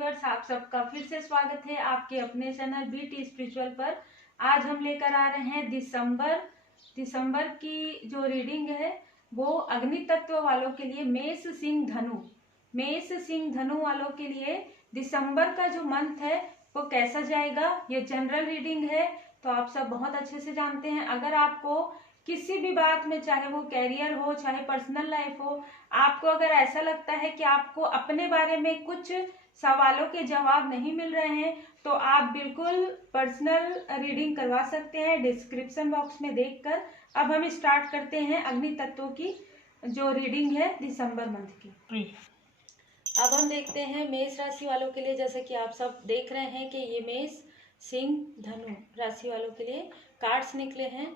Viewers, आप सबका फिर से स्वागत है आपके अपने चैनल बीट स्पिरिचुअल पर। आज हम लेकर आ रहे हैं दिसंबर की जो रीडिंग है वो अग्नि तत्व वालों के लिए मेष सिंह धनु वालों के लिए दिसंबर का जो मंथ है वो कैसा जाएगा। ये जनरल रीडिंग है तो आप सब बहुत अच्छे से जानते हैं। अगर आपको किसी भी बात में, चाहे वो कैरियर हो चाहे पर्सनल लाइफ हो, आपको अगर ऐसा लगता है कि आपको अपने बारे में कुछ सवालों के जवाब नहीं मिल रहे हैं तो आप बिल्कुल पर्सनल रीडिंग करवा सकते हैं डिस्क्रिप्शन बॉक्स में देखकर। अब हम स्टार्ट करते हैं अग्नि तत्वों की जो रीडिंग है दिसंबर मंथ की। अब हम देखते हैं मेष राशि वालों के लिए। जैसे कि आप सब देख रहे हैं कि ये मेष सिंह धनु राशि वालों के लिए कार्ड्स निकले हैं।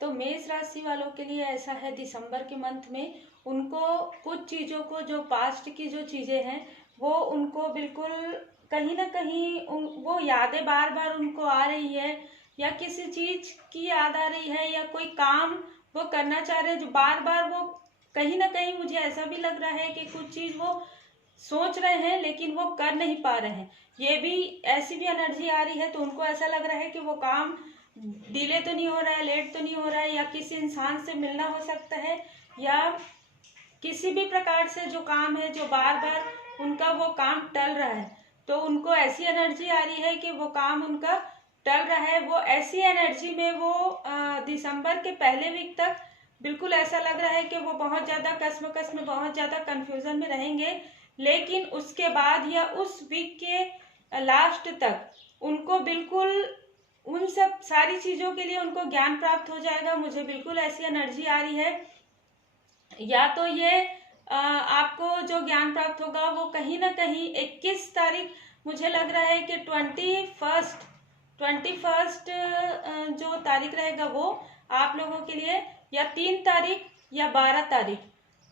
तो मेष राशि वालों के लिए ऐसा है, दिसंबर के मंथ में उनको कुछ चीज़ों को, जो पास्ट की जो चीज़ें हैं वो उनको बिल्कुल कहीं ना कहीं वो यादें बार बार उनको आ रही है, या किसी चीज़ की याद आ रही है, या कोई काम वो करना चाह रहे हैं जो बार बार वो कहीं ना कहीं, मुझे ऐसा भी लग रहा है कि कुछ चीज़ वो सोच रहे हैं लेकिन वो कर नहीं पा रहे हैं। ये भी ऐसी भी एनर्जी आ रही है। तो उनको ऐसा लग रहा है कि वो काम डिले तो नहीं हो रहा है, लेट तो नहीं हो रहा है, या किसी इंसान से मिलना हो सकता है, या किसी भी प्रकार से जो काम है जो बार बार उनका वो काम टल रहा है। तो उनको ऐसी एनर्जी आ रही है कि वो काम उनका टल रहा है। वो ऐसी एनर्जी में वो दिसंबर के पहले वीक तक बिल्कुल ऐसा लग रहा है कि वो बहुत ज़्यादा कश्मकश में, बहुत ज़्यादा कन्फ्यूज़न में रहेंगे। लेकिन उसके बाद या उस वीक के लास्ट तक उनको बिल्कुल उन सब सारी चीज़ों के लिए उनको ज्ञान प्राप्त हो जाएगा। मुझे बिल्कुल ऐसी एनर्जी आ रही है। या तो ये आपको जो ज्ञान प्राप्त होगा वो कहीं ना कहीं 21 तारीख, मुझे लग रहा है कि 21 जो तारीख रहेगा वो आप लोगों के लिए, या 3 तारीख या 12 तारीख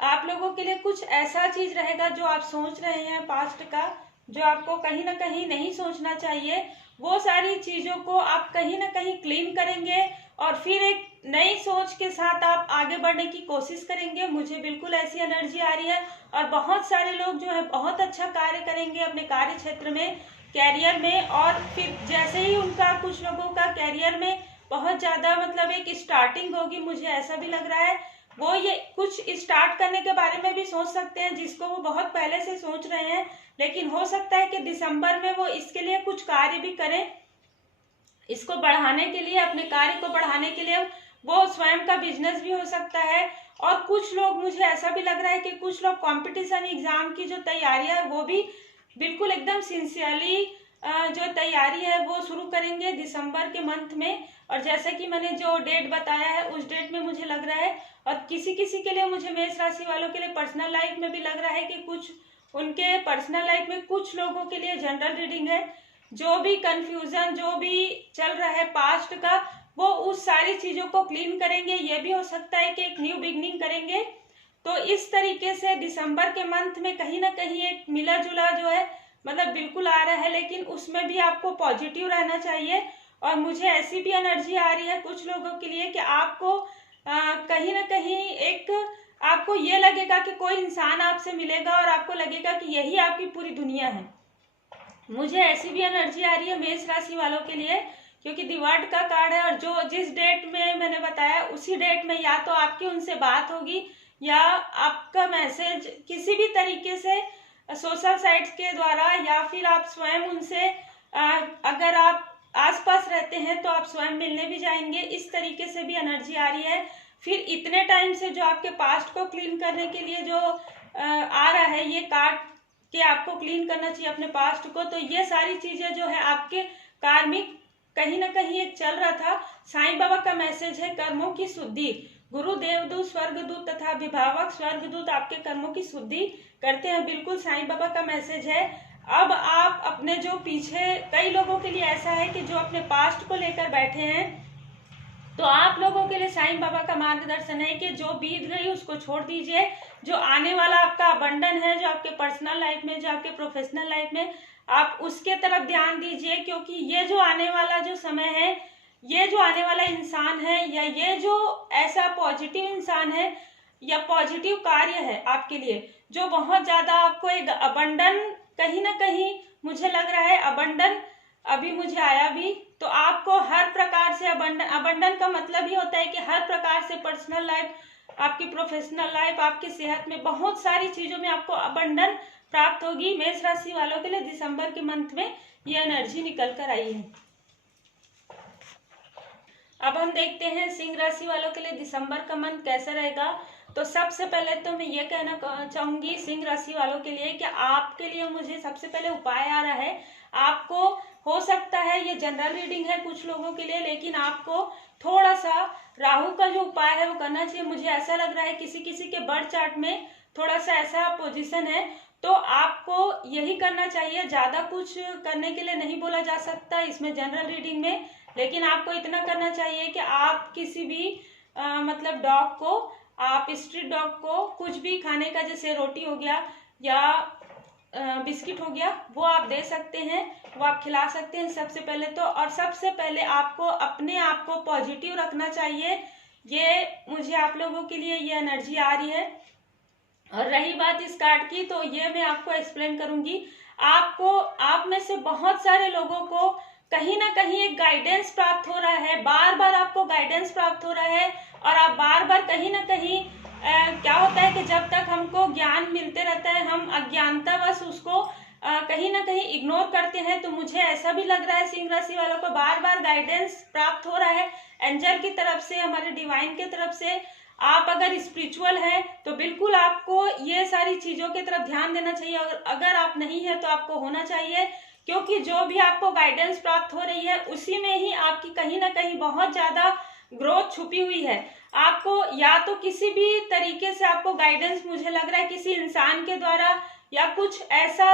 आप लोगों के लिए कुछ ऐसा चीज़ रहेगा जो आप सोच रहे हैं पास्ट का, जो आपको कहीं ना कहीं नहीं सोचना चाहिए। वो सारी चीज़ों को आप कहीं ना कहीं क्लीन करेंगे और फिर एक नई सोच के साथ आप आगे बढ़ने की कोशिश करेंगे। मुझे बिल्कुल ऐसी एनर्जी आ रही है। और बहुत सारे लोग जो है बहुत अच्छा कार्य करेंगे अपने कार्य क्षेत्र में, कैरियर में। और फिर जैसे ही उनका, कुछ लोगों का कैरियर में बहुत ज़्यादा मतलब एक स्टार्टिंग होगी, मुझे ऐसा भी लग रहा है। वो ये कुछ स्टार्ट करने के बारे में भी सोच सकते हैं जिसको वो बहुत पहले से सोच रहे हैं। लेकिन हो सकता है कि दिसंबर में वो इसके लिए कुछ कार्य भी करें, इसको बढ़ाने के लिए, अपने कार्य को बढ़ाने के लिए। वो स्वयं का बिजनेस भी हो सकता है। और कुछ लोग, मुझे ऐसा भी लग रहा है कि कुछ लोग कंपटीशन एग्जाम की जो तैयारियां है वो भी बिल्कुल एकदम सिंसियरली जो तैयारी है वो शुरू करेंगे दिसंबर के मंथ में। और जैसे कि मैंने जो डेट बताया है उस डेट में मुझे लग रहा है। और किसी किसी के लिए, मुझे मेष राशि वालों के लिए पर्सनल लाइफ में भी लग रहा है कि कुछ उनके पर्सनल लाइफ में कुछ लोगों के लिए जनरल रीडिंग है। जो भी कंफ्यूजन, जो भी चल रहा है पास्ट का, वो उस सारी चीज़ों को क्लीन करेंगे। ये भी हो सकता है कि एक न्यू बिगनिंग करेंगे। तो इस तरीके से दिसंबर के मंथ में कहीं ना कहीं एक मिला जुला जो है मतलब बिल्कुल आ रहा है। लेकिन उसमें भी आपको पॉजिटिव रहना चाहिए। और मुझे ऐसी भी एनर्जी आ रही है कुछ लोगों के लिए कि आपको कहीं ना कहीं एक, आपको ये लगेगा कि कोई इंसान आपसे मिलेगा और आपको लगेगा कि यही आपकी पूरी दुनिया है। मुझे ऐसी भी एनर्जी आ रही है मेष राशि वालों के लिए, क्योंकि द वर्ड का कार्ड है। और जो जिस डेट में मैंने बताया उसी डेट में या तो आपकी उनसे बात होगी, या आपका मैसेज किसी भी तरीके से सोशल साइट्स के द्वारा, या फिर आप स्वयं उनसे, अगर आप आसपास रहते हैं तो आप स्वयं मिलने भी जाएंगे। इस तरीके से भी एनर्जी आ रही है। फिर इतने टाइम से जो आपके पास्ट को क्लीन करने के लिए जो आ रहा है ये कार्ड, कि आपको क्लीन करना चाहिए अपने पास्ट को। तो ये सारी चीजें जो है आपके कार्मिक कहीं ना कहीं एक चल रहा था। साईं बाबा का मैसेज है कर्मों की शुद्धि। गुरु, देवदूत, स्वर्गदूत तथा अभिभावक स्वर्गदूत आपके कर्मों की शुद्धि करते हैं। बिल्कुल साईं बाबा का मैसेज है। अब आप अपने जो पीछे, कई लोगों के लिए ऐसा है कि जो अपने पास्ट को लेकर बैठे हैं, तो आप लोगों के लिए साईं बाबा का मार्गदर्शन है कि जो बीत गई उसको छोड़ दीजिए। जो आने वाला आपका अबंडन है, जो आपके पर्सनल लाइफ में, जो आपके प्रोफेशनल लाइफ में, आप उसके तरफ ध्यान दीजिए। क्योंकि ये जो आने वाला जो समय है, ये जो आने वाला इंसान है, या ये जो ऐसा पॉजिटिव इंसान है या पॉजिटिव कार्य है आपके लिए, जो बहुत ज़्यादा आपको एक अबंडन कहीं ना कहीं मुझे लग रहा है अबंडन अभी मुझे आया भी। तो आपको हर प्रकार से अबंडन का मतलब ही होता है कि हर प्रकार से पर्सनल लाइफ, आपकी प्रोफेशनल लाइफ, आपकी सेहत में बहुत सारी चीजों में आपको अबंडन प्राप्त होगी। मेष राशि वालों के लिए दिसंबर के मंथ में ये एनर्जी निकल कर आई है। अब हम देखते हैं सिंह राशि वालों के लिए दिसंबर का मंथ कैसा रहेगा। तो सबसे पहले तो मैं ये कहना चाहूंगी सिंह राशि वालों के लिए कि आपके लिए मुझे सबसे पहले उपाय आ रहा है। आपको हो सकता है ये जनरल रीडिंग है कुछ लोगों के लिए, लेकिन आपको थोड़ा सा राहु का जो उपाय है वो करना चाहिए। मुझे ऐसा लग रहा है किसी किसी के बर्थ चार्ट में थोड़ा सा ऐसा पोजीशन है, तो आपको यही करना चाहिए। ज्यादा कुछ करने के लिए नहीं बोला जा सकता इसमें जनरल रीडिंग में, लेकिन आपको इतना करना चाहिए कि आप किसी भी मतलब डॉग को, आप स्ट्रीट डॉग को कुछ भी खाने का, जैसे रोटी हो गया या बिस्किट हो गया, वो आप दे सकते हैं, वो आप खिला सकते हैं सबसे पहले तो। और सबसे पहले आपको अपने आप को पॉजिटिव रखना चाहिए। ये मुझे आप लोगों के लिए ये एनर्जी आ रही है। और रही बात इस कार्ड की, तो ये मैं आपको एक्सप्लेन करूंगी। आपको, आप में से बहुत सारे लोगों को कहीं ना कहीं एक गाइडेंस प्राप्त हो रहा है, बार बार आपको गाइडेंस प्राप्त हो रहा है। और आप बार बार कहीं ना कहीं क्या होता है कि जब तक हमको ज्ञान मिलते रहता है, हम अज्ञानतावश उसको कहीं ना कहीं इग्नोर करते हैं। तो मुझे ऐसा भी लग रहा है सिंह राशि वालों को बार बार गाइडेंस प्राप्त हो रहा है एंजल की तरफ से, हमारे डिवाइन की तरफ से। आप अगर स्पिरिचुअल हैं तो बिल्कुल आपको ये सारी चीजों की तरफ ध्यान देना चाहिए। अगर आप नहीं है तो आपको होना चाहिए, क्योंकि जो भी आपको गाइडेंस प्राप्त हो रही है उसी में ही आपकी कहीं ना कहीं बहुत ज्यादा ग्रोथ छुपी हुई है। आपको या तो किसी भी तरीके से आपको गाइडेंस, मुझे लग रहा है किसी इंसान के द्वारा या कुछ ऐसा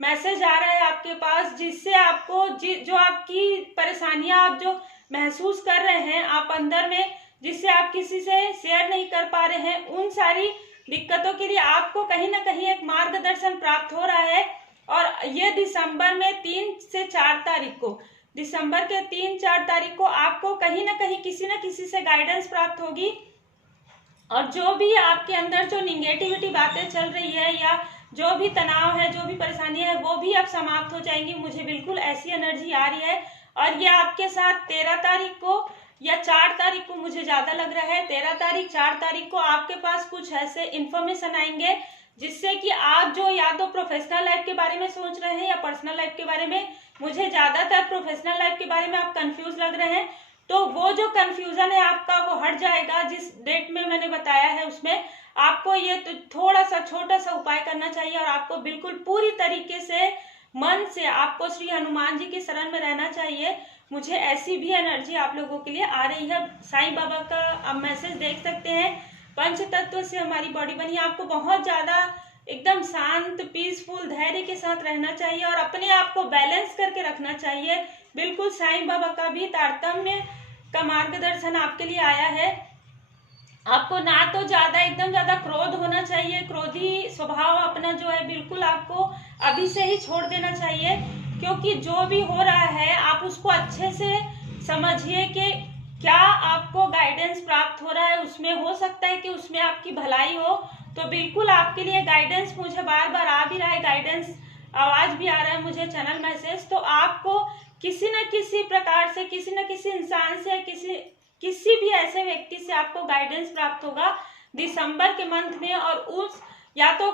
मैसेज आ रहा है आपके पास जिससे आपको जो आपकी परेशानियां आप जो महसूस कर रहे हैं आप अंदर में, जिससे आप किसी से शेयर नहीं कर पा रहे हैं, उन सारी दिक्कतों के लिए आपको कहीं ना कहीं एक मार्गदर्शन प्राप्त हो रहा है। और ये दिसंबर में 3 से 4 तारीख को, दिसंबर के 3-4 तारीख को आपको कहीं ना कहीं किसी न किसी से गाइडेंस प्राप्त होगी। और जो भी आपके अंदर जो निगेटिविटी बातें चल रही है या जो भी तनाव है, जो भी परेशानियां है, वो भी अब समाप्त हो जाएंगी। मुझे बिल्कुल ऐसी एनर्जी आ रही है। और ये आपके साथ 13 तारीख को या 4 तारीख को मुझे ज्यादा लग रहा है, 13 तारीख 4 तारीख को आपके पास कुछ ऐसे इंफॉर्मेशन आएंगे जिससे कि आप जो या तो प्रोफेशनल लाइफ के बारे में सोच रहे हैं या पर्सनल लाइफ के बारे में, मुझे ज्यादातर प्रोफेशनल लाइफ के बारे में आप कंफ्यूज लग रहे हैं, तो वो जो कंफ्यूजन है आपका वो हट जाएगा। जिस डेट में मैंने बताया है उसमें आपको ये तो थोड़ा सा छोटा सा उपाय करना चाहिए। और आपको बिल्कुल पूरी तरीके से मन से आपको श्री हनुमान जी की शरण में रहना चाहिए। मुझे ऐसी भी एनर्जी आप लोगों के लिए आ रही है। साईं बाबा का आप मैसेज देख सकते हैं, पंच तत्व से हमारी बॉडी बनी है। आपको बहुत ज्यादा एकदम शांत, पीसफुल, धैर्य के साथ रहना चाहिए और अपने आप को बैलेंस करके रखना चाहिए। बिल्कुल साईं बाबा का भी तारतम्य का मार्गदर्शन आपके लिए आया है। आपको ना तो ज्यादा एकदम ज्यादा क्रोध होना चाहिए, क्रोधी स्वभाव अपना जो है बिल्कुल आपको अभी से ही छोड़ देना चाहिए, क्योंकि जो भी हो रहा है आप उसको अच्छे से समझिए कि क्या आपको गाइडेंस प्राप्त हो रहा है। उसमें हो सकता है कि उसमें आपकी भलाई हो, तो बिल्कुल आपके लिए गाइडेंस मुझे बार बार आ भी रहा है, गाइडेंस आवाज भी आ रहा है मुझे, चैनल मैसेज। तो आपको किसी न किसी प्रकार से, किसी न किसी इंसान से, किसी भी ऐसे व्यक्ति से आपको गाइडेंस प्राप्त होगा दिसंबर के मंथ में। और उस या तो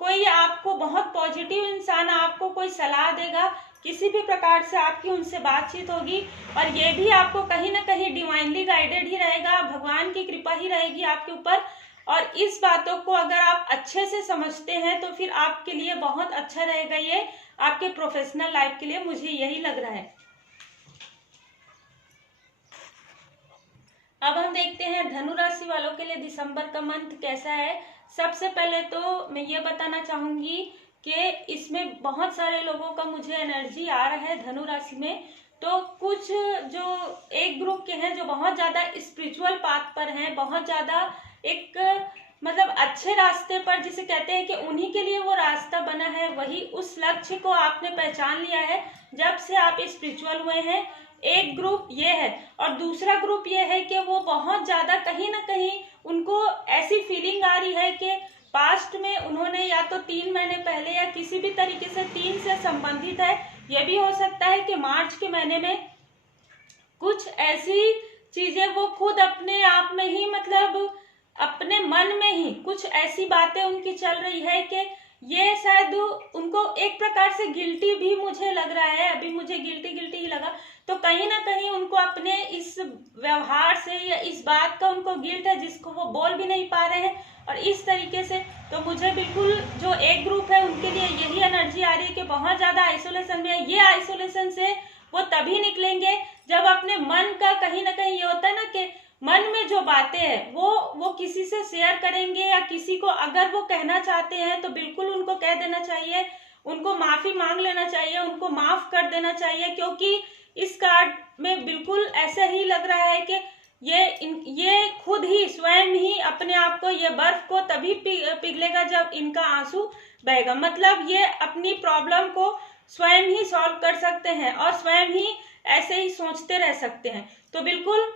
कोई आपको बहुत पॉजिटिव इंसान आपको कोई सलाह देगा, किसी भी प्रकार से आपकी उनसे बातचीत होगी, और ये भी आपको कहीं ना कहीं डिवाइनली गाइडेड ही रहेगा, भगवान की कृपा ही रहेगी आपके ऊपर। और इस बातों को अगर आप अच्छे से समझते हैं तो फिर आपके लिए बहुत अच्छा रहेगा, ये आपके प्रोफेशनल लाइफ के लिए, मुझे यही लग रहा है। अब हम देखते हैं धनु राशि वालों के लिए दिसंबर का मंथ कैसा है। सबसे पहले तो मैं ये बताना चाहूंगी कि इसमें बहुत सारे लोगों का मुझे एनर्जी आ रहा है धनु राशि में। तो कुछ जो एक ग्रुप के हैं जो बहुत ज्यादा स्पिरिचुअल पाथ पर हैं, बहुत ज्यादा एक मतलब अच्छे रास्ते पर, जिसे कहते हैं कि उन्हीं के लिए वो रास्ता बना है, वही उस लक्ष्य को आपने पहचान लिया है जब से आप स्पिरिचुअल हुए हैं। एक ग्रुप ये है, और दूसरा ग्रुप ये है कि वो बहुत ज्यादा कहीं ना कहीं उनको ऐसी फीलिंग आ रही है कि पास्ट में उन्होंने या तो 3 महीने पहले या किसी भी तरीके से 3 से संबंधित है। यह भी हो सकता है कि मार्च के महीने में कुछ ऐसी चीजें वो खुद अपने आप में ही, मतलब अपने मन में ही कुछ ऐसी बातें उनकी चल रही है कि ये शायद उनको एक प्रकार से गिल्टी भी मुझे लग रहा है, अभी मुझे गिल्टी ही लगा, तो कहीं ना कहीं उनको अपने इस व्यवहार से या इस बात का उनको गिल्ट है जिसको वो बोल भी नहीं पा रहे हैं। और इस तरीके से तो मुझे बिल्कुल जो एक ग्रुप है उनके लिए यही एनर्जी आ रही है कि बहुत ज्यादा आइसोलेशन में है। ये आइसोलेशन से वो तभी निकलेंगे जब अपने मन का, कहीं ना कहीं ये होता है ना कि मन में जो बातें हैं वो किसी से शेयर करेंगे, या किसी को अगर वो कहना चाहते हैं तो बिल्कुल उनको कह देना चाहिए, उनको माफी मांग लेना चाहिए, उनको माफ कर देना चाहिए। क्योंकि इस कार्ड में बिल्कुल ऐसा ही लग रहा है कि ये खुद ही स्वयं ही अपने आप को, ये बर्फ को तभी पिघलेगा जब इनका आंसू बहेगा। मतलब ये अपनी प्रॉब्लम को स्वयं ही सॉल्व कर सकते हैं और स्वयं ही ऐसे ही सोचते रह सकते हैं। तो बिल्कुल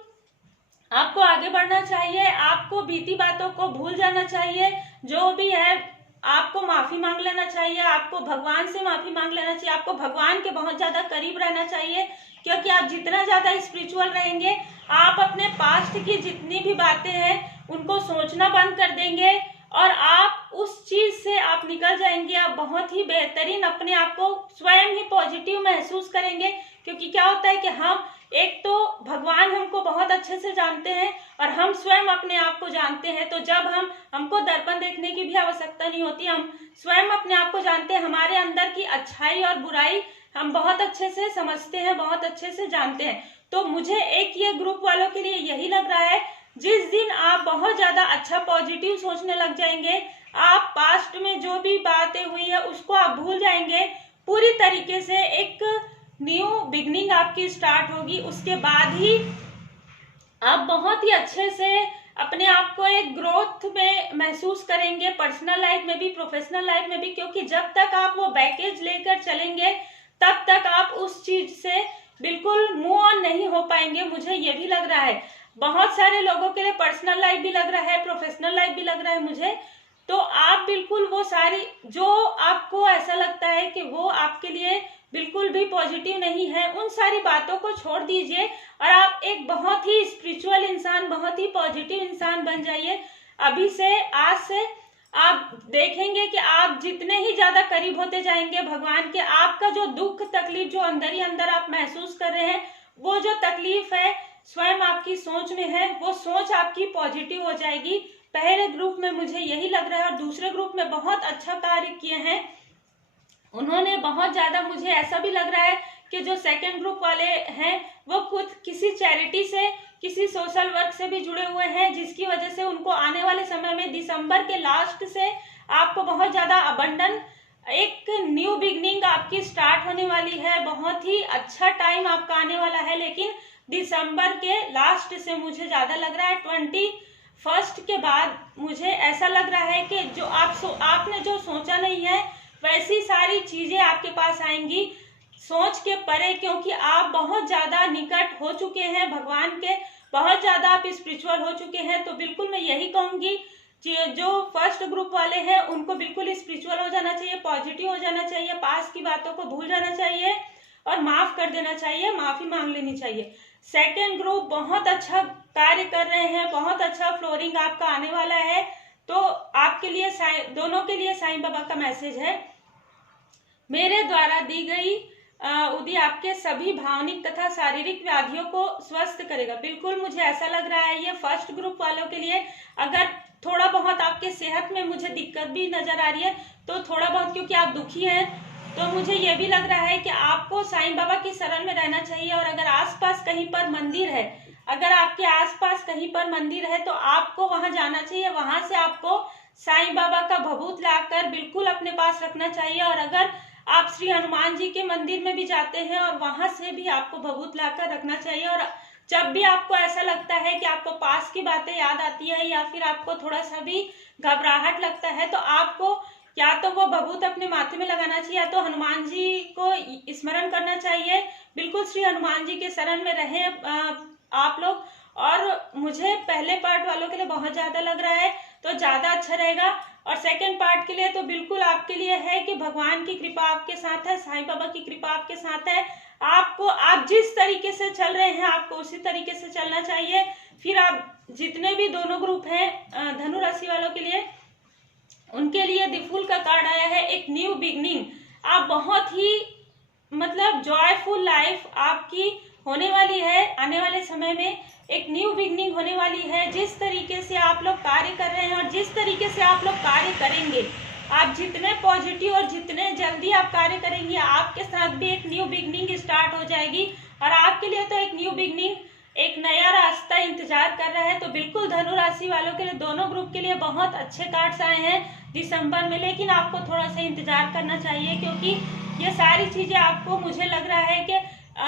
आपको आगे बढ़ना चाहिए, आपको बीती बातों को भूल जाना चाहिए, जो भी है आपको माफी मांग लेना चाहिए, आपको भगवान से माफी मांग लेना चाहिए, आपको भगवान के बहुत ज्यादा करीब रहना चाहिए। क्योंकि आप जितना ज्यादा स्पिरिचुअल रहेंगे, आप अपने पास्ट की जितनी भी बातें हैं उनको सोचना बंद कर देंगे और आप उस चीज से आप निकल जाएंगे। आप बहुत ही बेहतरीन अपने आप को स्वयं ही पॉजिटिव महसूस करेंगे। क्योंकि क्या होता है कि हम एक तो भगवान हमको बहुत अच्छे से जानते हैं और हम स्वयं अपने आप को जानते हैं। तो जब हमको दर्पण देखने की भी आवश्यकता नहीं होती, हम स्वयं अपने आप को जानते हैं, हमारे अंदर की अच्छाई और बुराई हम बहुत अच्छे से समझते हैं, बहुत अच्छे से जानते हैं। तो मुझे एक ये ग्रुप वालों के लिए यही लग रहा है, जिस दिन आप बहुत ज्यादा अच्छा पॉजिटिव सोचने लग जाएंगे, आप पास्ट में जो भी बातें हुई है उसको आप भूल जाएंगे, पूरी तरीके से एक न्यू बिगनिंग आपकी स्टार्ट होगी। उसके बाद ही आप बहुत ही अच्छे से अपने आप को एक ग्रोथ में महसूस करेंगे, पर्सनल लाइफ में भी, प्रोफेशनल लाइफ में भी। क्योंकि जब तक आप वो बैकेज लेकर चलेंगे तब तक आप उस चीज से बिल्कुल मूव ऑन नहीं हो पाएंगे। मुझे ये भी लग रहा है, बहुत सारे लोगों के लिए पर्सनल लाइफ भी लग रहा है, प्रोफेशनल लाइफ भी लग रहा है मुझे। तो आप बिल्कुल वो सारी, जो आपको ऐसा लगता है कि वो आपके लिए बिल्कुल भी पॉजिटिव नहीं है, उन सारी बातों को छोड़ दीजिए और आप एक बहुत ही स्पिरिचुअल इंसान, बहुत ही पॉजिटिव इंसान बन जाइए। अभी से, आज से आप देखेंगे कि आप जितने ही ज्यादा करीब होते जाएंगे भगवान के, आपका जो दुख तकलीफ जो अंदर ही अंदर आप महसूस कर रहे हैं, वो जो तकलीफ है स्वयं आपकी सोच में है, वो सोच आपकी पॉजिटिव हो जाएगी। पहले ग्रुप में मुझे यही लग रहा है और दूसरे ग्रुप में बहुत अच्छा कार्य किए हैं उन्होंने। बहुत ज्यादा मुझे ऐसा भी लग रहा है कि जो सेकंड ग्रुप वाले हैं वो खुद किसी चैरिटी से, किसी सोशल वर्क से भी जुड़े हुए हैं, जिसकी वजह से उनको आने वाले समय में दिसंबर के लास्ट से आपको बहुत ज्यादा अबंडन, एक न्यू बिगनिंग आपकी स्टार्ट होने वाली है। बहुत ही अच्छा टाइम आपका आने वाला है। लेकिन दिसंबर के लास्ट से मुझे ज्यादा लग रहा है 21 के बाद मुझे ऐसा लग रहा है कि जो आपने जो सोचा नहीं है वैसी सारी चीजें आपके पास आएंगी, सोच के परे। क्योंकि आप बहुत ज्यादा निकट हो चुके हैं भगवान के, बहुत ज्यादा आप स्पिरिचुअल हो चुके हैं। तो बिल्कुल मैं यही कहूंगी, जो फर्स्ट ग्रुप वाले हैं उनको बिल्कुल स्पिरिचुअल हो जाना चाहिए, पॉजिटिव हो जाना चाहिए, पास की बातों को भूल जाना चाहिए और माफ कर देना चाहिए, माफी मांग लेनी चाहिए। सेकेंड ग्रुप बहुत अच्छा कार्य कर रहे हैं, बहुत अच्छा फ्लोरिंग आपका आने वाला है। तो आपके लिए, दोनों के लिए साईं बाबा का मैसेज है, मेरे द्वारा दी गई उदी आपके सभी भावनिक तथा शारीरिक व्याधियों को स्वस्थ करेगा। बिल्कुल मुझे ऐसा लग रहा है ये फर्स्ट ग्रुप वालों के लिए। अगर थोड़ा बहुत आपके सेहत में मुझे दिक्कत भी नजर आ रही है तो थोड़ा बहुत, क्योंकि आप दुखी हैं, तो मुझे ये भी लग रहा है कि आपको साईं बाबा की शरण में रहना चाहिए। और अगर आसपास कहीं पर मंदिर है, अगर आपके आसपास कहीं पर मंदिर है तो आपको वहां जाना चाहिए, वहां से आपको साईं बाबा का भभूत लाकर बिल्कुल अपने पास रखना चाहिए। और अगर आप श्री हनुमान जी के मंदिर में भी जाते हैं और वहां से भी आपको भभूत लाकर रखना चाहिए। और जब भी आपको ऐसा लगता है कि आपको पास की बातें याद आती है या फिर आपको थोड़ा सा भी घबराहट लगता है, तो आपको या तो वो भभूत अपने माथे में लगाना चाहिए या तो हनुमान जी को स्मरण करना चाहिए। बिल्कुल श्री हनुमान जी के शरण में रहें आप लोग। और मुझे पहले पार्ट वालों के लिए बहुत ज्यादा लग रहा है तो ज्यादा अच्छा रहेगा और सेकंड पार्ट के लिए तो बिल्कुल आपके लिए है कि भगवान की कृपा आपके साथ है, साईं बाबा की कृपा आपके साथ है। आपको, आप जिस तरीके से चल रहे हैं आपको उसी तरीके से चलना चाहिए। फिर आप जितने भी दोनों ग्रुप हैं धनु राशि वालों के लिए, उनके लिए द फूल का कार्ड आया है, एक न्यू बिगनिंग। आप बहुत ही मतलब जॉयफुल लाइफ आपकी होने वाली है। आने वाले समय में एक न्यू बिगनिंग होने वाली है। जिस तरीके से आप लोग कार्य कर रहे हैं और जिस तरीके से आप लोग कार्य करेंगे, आप जितने पॉजिटिव और जितने जल्दी आप कार्य करेंगे, आपके साथ भी एक न्यू बिगनिंग स्टार्ट हो जाएगी। और आपके लिए तो एक न्यू बिगनिंग, एक नया रास्ता इंतजार कर रहा है। तो बिल्कुल धनु राशि वालों के लिए, दोनों ग्रुप के लिए बहुत अच्छे कार्ड्स आए हैं दिसंबर में। लेकिन आपको थोड़ा सा इंतजार करना चाहिए, क्योंकि ये सारी चीजें आपको, मुझे लग रहा है कि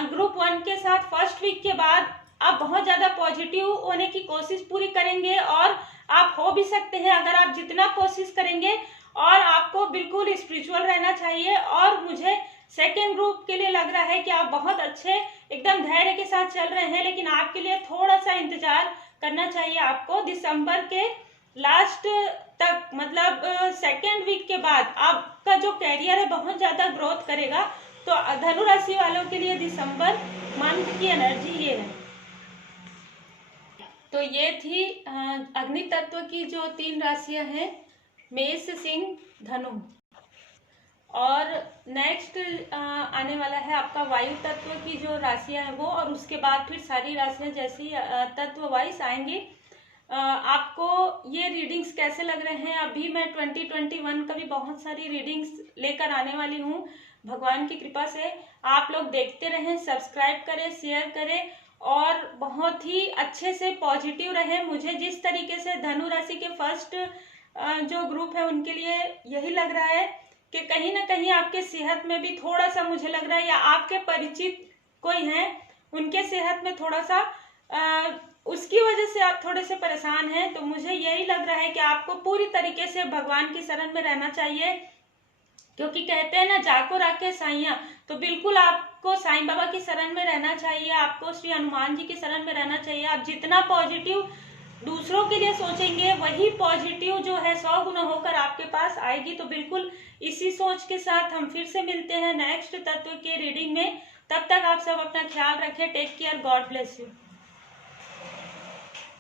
ग्रुप 1 के साथ फर्स्ट वीक के बाद आप बहुत ज्यादा पॉजिटिव होने की कोशिश पूरी करेंगे, और आप हो भी सकते हैं अगर आप जितना कोशिश करेंगे। और आपको बिल्कुल स्पिरिचुअल रहना चाहिए। और मुझे सेकेंड ग्रुप के लिए लग रहा है कि आप बहुत अच्छे एकदम धैर्य के साथ चल रहे हैं, लेकिन आपके लिए थोड़ा सा इंतजार करना चाहिए आपको। दिसंबर के लास्ट तक, मतलब सेकेंड वीक के बाद आपका जो कैरियर है बहुत ज्यादा ग्रोथ करेगा। तो धनु राशि वालों के लिए दिसंबर मंथ की एनर्जी ये है। तो ये थी अग्नि तत्व की जो 3 राशियां हैं, मेष, सिंह, धनु। और नेक्स्ट आने वाला है आपका वायु तत्व की जो राशियां हैं वो, और उसके बाद फिर सारी राशियां जैसी तत्व वाइज आएंगी। आपको ये रीडिंग्स कैसे लग रहे हैं? अभी मैं 2021 का भी बहुत सारी रीडिंग्स लेकर आने वाली हूँ भगवान की कृपा से। आप लोग देखते रहें, सब्सक्राइब करें, शेयर करें और बहुत ही अच्छे से पॉजिटिव रहें। मुझे जिस तरीके से धनु राशि के फर्स्ट जो ग्रुप है उनके लिए यही लग रहा है कि कहीं ना कहीं आपके सेहत में भी थोड़ा सा, मुझे लग रहा है, या आपके परिचित कोई हैं उनके सेहत में थोड़ा सा उसकी वजह से आप थोड़े से परेशान हैं। तो मुझे यही लग रहा है कि आपको पूरी तरीके से भगवान की शरण में रहना चाहिए, क्योंकि कहते हैं ना, जाको राखे साइया। तो बिल्कुल आपको साईं बाबा की शरण में रहना चाहिए, आपको श्री हनुमान जी की शरण में रहना चाहिए। आप जितना पॉजिटिव दूसरों के लिए सोचेंगे, वही पॉजिटिव जो है 100 गुना होकर आपके पास आएगी। तो बिल्कुल इसी सोच के साथ हम फिर से मिलते हैं नेक्स्ट तत्व के रीडिंग में। तब तक आप सब अपना ख्याल रखें। Take care, God bless you.